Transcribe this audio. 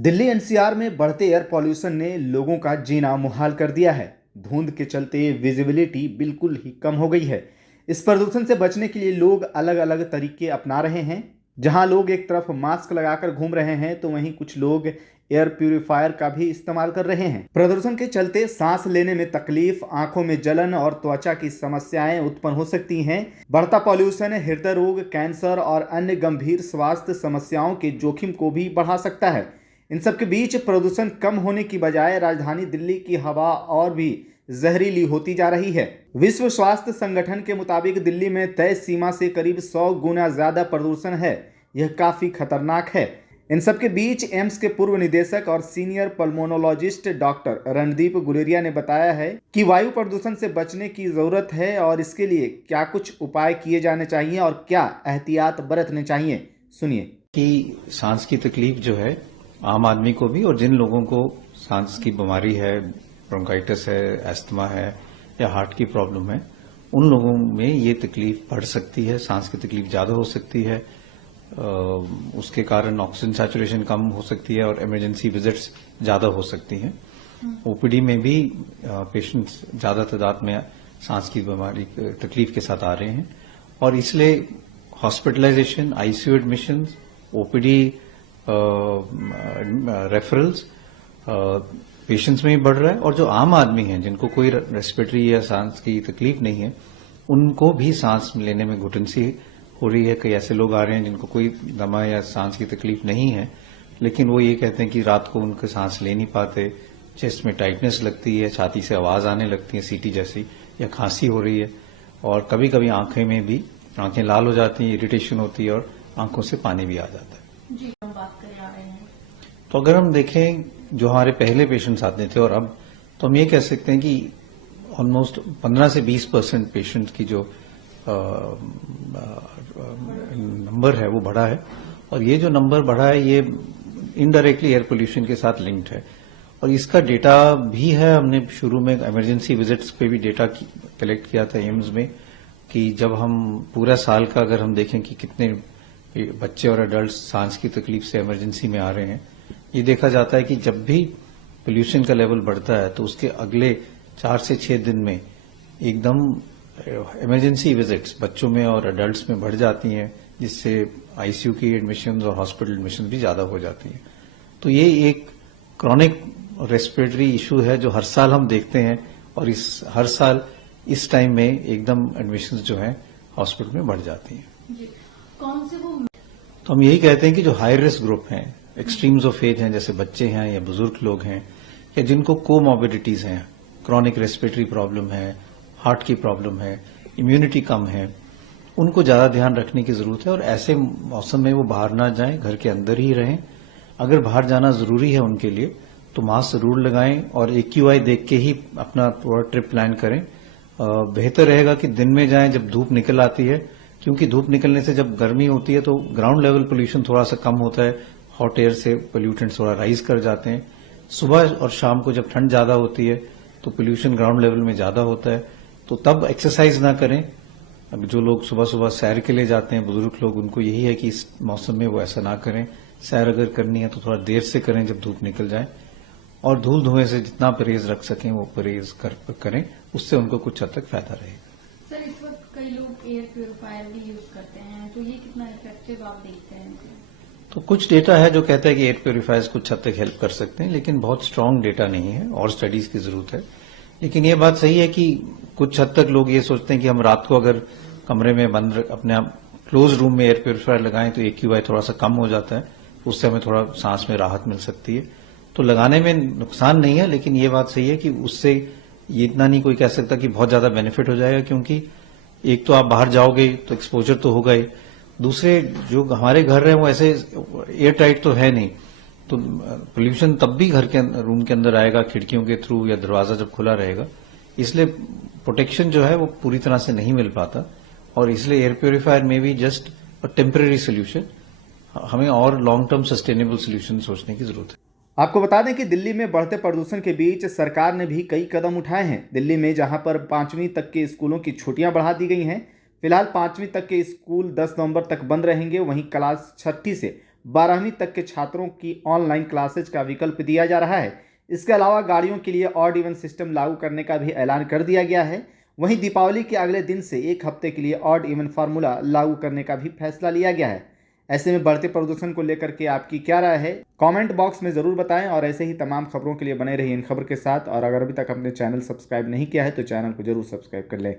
Delhi NCR में बढ़ते air pollution ने लोगों का जीना मुहाल कर दिया है। धुंध के चलते विजिबिलिटी बिल्कुल ही कम हो गई है। इस प्रदूषण से बचने के लिए लोग अलग अलग तरीके अपना रहे हैं। जहां लोग एक तरफ मास्क लगाकर घूम रहे हैं तो वहीं कुछ लोग एयर प्यूरिफायर का भी इस्तेमाल कर रहे हैं। प्रदूषण के चलते सांस लेने में तकलीफ, आंखों में जलन और त्वचा की समस्याएं उत्पन्न हो सकती हैं। बढ़ता पॉल्यूशन हृदय रोग, कैंसर और अन्य गंभीर स्वास्थ्य समस्याओं के जोखिम को भी बढ़ा सकता है। इन सब के बीच प्रदूषण कम होने की बजाय राजधानी दिल्ली की हवा और भी जहरीली होती जा रही है। विश्व स्वास्थ्य संगठन के मुताबिक दिल्ली में तय सीमा से करीब 100 गुना ज्यादा प्रदूषण है। यह काफी खतरनाक है। इन सब के बीच एम्स के पूर्व निदेशक और senior pulmonologist doctor Randeep Guleria ने बताया है कि वायु प्रदूषण से बचने की जरूरत है और इसके लिए क्या कुछ उपाय किए जाने चाहिए और क्या एहतियात बरतने चाहिए। सुनिए। कि सांस की तकलीफ जो है आम आदमी को भी, और जिन लोगों को सांस की बीमारी है, ब्रोंकाइटिस है, अस्थमा है या हार्ट की प्रॉब्लम है, उन लोगों में ये तकलीफ बढ़ सकती है। सांस की तकलीफ ज्यादा हो सकती है, उसके कारण ऑक्सीजन सैचुरेशन कम हो सकती है और इमरजेंसी विजिट्स ज्यादा हो सकती हैं। ओपीडी में भी पेशेंट्स ज्यादा तादाद में सांस की बीमारी तकलीफ के साथ आ रहे हैं और इसलिए hospitalisation, ICU admission, OPD referrals patients में भी बढ़ रहा है और जो आम आदमी हैं जिनको कोई रेस्पिरेटरी या सांस की तकलीफ नहीं है, उनको भी सांस लेने में घुटन सी हो रही है। कई ऐसे लोग आ रहे हैं जिनको कोई दमा या सांस की तकलीफ नहीं है, लेकिन वो ये कहते हैं कि रात को उनको सांस ले नहीं पाते, चेस्ट में टाइटनेस लगती है, छाती से आवाज आने लगती है सीटी जैसी, या खांसी हो रही है और कभी कभी आंखें में भी आंखें लाल हो जाती हैं, इरिटेशन होती है और आंखों से पानी भी आ जाता है। जी, हम बात करें आ रहे हैं तो अगर हम देखें जो हमारे पहले पेशेंट्स आते थे और अब, तो हम ये कह सकते हैं कि ऑलमोस्ट 15 से 20% पेशेंट की जो नंबर है वो बढ़ा है और ये जो नंबर बढ़ा है ये इनडायरेक्टली एयर पोल्यूशन के साथ लिंक्ड है और इसका डेटा भी है। हमने शुरू में इमरजेंसी विजिट्स पे भी डेटा कलेक्ट किया था एम्स में कि जब हम पूरा साल का अगर हम देखें कि कितने बच्चे और एडल्ट सांस की तकलीफ से इमरजेंसी में आ रहे हैं, ये देखा जाता है कि जब भी पोल्यूशन का लेवल बढ़ता है तो उसके अगले 4 से 6 दिन में एकदम इमरजेंसी विजिट्स बच्चों में और एडल्ट्स में बढ़ जाती हैं, जिससे आईसीयू की एडमिशन और हॉस्पिटल एडमिशन भी ज्यादा हो जाती हैं। तो ये एक क्रॉनिक रेस्पिरेटरी इशू है जो हर साल हम देखते हैं और हर साल इस टाइम में एकदम एडमिशन जो है हॉस्पिटल में बढ़ जाती हैं। जी, कौन से वो? तो हम यही कहते हैं कि जो हाई रिस्क ग्रुप हैं, एक्सट्रीम्स ऑफ एज हैं, जैसे बच्चे हैं या बुजुर्ग लोग हैं या जिनको कोमॉर्बिडिटीज हैं, क्रॉनिक रेस्पिरेटरी प्रॉब्लम है, हार्ट की प्रॉब्लम है, इम्यूनिटी कम है, उनको ज्यादा ध्यान रखने की जरूरत है और ऐसे मौसम में वो बाहर ना जाएं, घर के अंदर ही रहें। अगर बाहर जाना जरूरी है उनके लिए तो मास्क जरूर लगाएं और AQI देख के ही अपना पूरा ट्रिप प्लान करें। बेहतर रहेगा कि दिन में जाएं जब धूप निकल आती है, क्योंकि धूप निकलने से जब गर्मी होती है तो ग्राउंड लेवल पोल्यूशन थोड़ा सा कम होता है, हॉट एयर से पोल्यूटेंट्स थोड़ा राइज कर जाते हैं। सुबह और शाम को जब ठंड ज्यादा होती है तो पोल्यूशन ग्राउंड लेवल में ज्यादा होता है, तो तब एक्सरसाइज ना करें। अब जो लोग सुबह सुबह सैर के लिए जाते हैं, बुजुर्ग लोग, उनको यही है कि इस मौसम में वो ऐसा ना करें। सैर अगर करनी है तो थोड़ा देर से करें जब धूप निकल जाए और धूल धुएं से जितना परहेज रख सकें वो परहेज करें, उससे उनको कुछ हद तक फायदा रहेगा। सर, इस वक्त कई लोग एयर प्यूरिफायर भी यूज करते हैं, तो ये कितना इफेक्टिव आप देखते हैं? तो कुछ डेटा है जो कहता है कि एयर प्यूरिफायर्स कुछ हद तक हेल्प कर सकते हैं, लेकिन बहुत स्ट्रांग डेटा नहीं है और स्टडीज की जरूरत है। लेकिन ये बात सही है कि कुछ हद तक लोग ये सोचते हैं कि हम रात को अगर कमरे में बंद अपने आप क्लोज रूम में एयर प्यूरिफायर लगाएं तो AQI थोड़ा सा कम हो जाता है, उससे हमें थोड़ा सांस में राहत मिल सकती है। तो लगाने में नुकसान नहीं है, लेकिन ये बात सही है कि उससे ये इतना नहीं कोई कह सकता कि बहुत ज्यादा बेनिफिट हो जाएगा, क्योंकि एक तो आप बाहर जाओगे तो एक्सपोजर तो होगा ही, दूसरे जो हमारे घर है वो ऐसे एयर टाइट तो है नहीं, तो पोल्यूशन तब भी घर के रूम के अंदर आएगा खिड़कियों के थ्रू या दरवाजा जब खुला रहेगा, इसलिए प्रोटेक्शन जो है वो पूरी तरह से नहीं मिल पाता और इसलिए एयर प्यूरिफायर में भी जस्ट टेम्पररी सोल्यूशन, हमें और लॉन्ग टर्म सस्टेनेबल सोल्यूशन सोचने की जरूरत है। आपको बता दें कि दिल्ली में बढ़ते प्रदूषण के बीच सरकार ने भी कई कदम उठाए हैं। दिल्ली में जहां पर 5वीं तक के स्कूलों की छुट्टियां बढ़ा दी गई हैं, फिलहाल 5वीं तक के स्कूल 10 नवंबर तक बंद रहेंगे। वहीं क्लास 6ठी से 12वीं तक के छात्रों की ऑनलाइन क्लासेज का विकल्प दिया जा रहा है। इसके अलावा गाड़ियों के लिए ऑड इवन सिस्टम लागू करने का भी ऐलान कर दिया गया है। वहीं दीपावली के अगले दिन से एक हफ्ते के लिए ऑड इवन फार्मूला लागू करने का भी फैसला लिया गया है। ऐसे में बढ़ते प्रदूषण को लेकर के आपकी क्या राय है, कमेंट बॉक्स में ज़रूर बताएं। और ऐसे ही तमाम खबरों के लिए बने रहिए इन खबर के साथ। और अगर अभी तक अपने चैनल सब्सक्राइब नहीं किया है तो चैनल को जरूर सब्सक्राइब कर लें।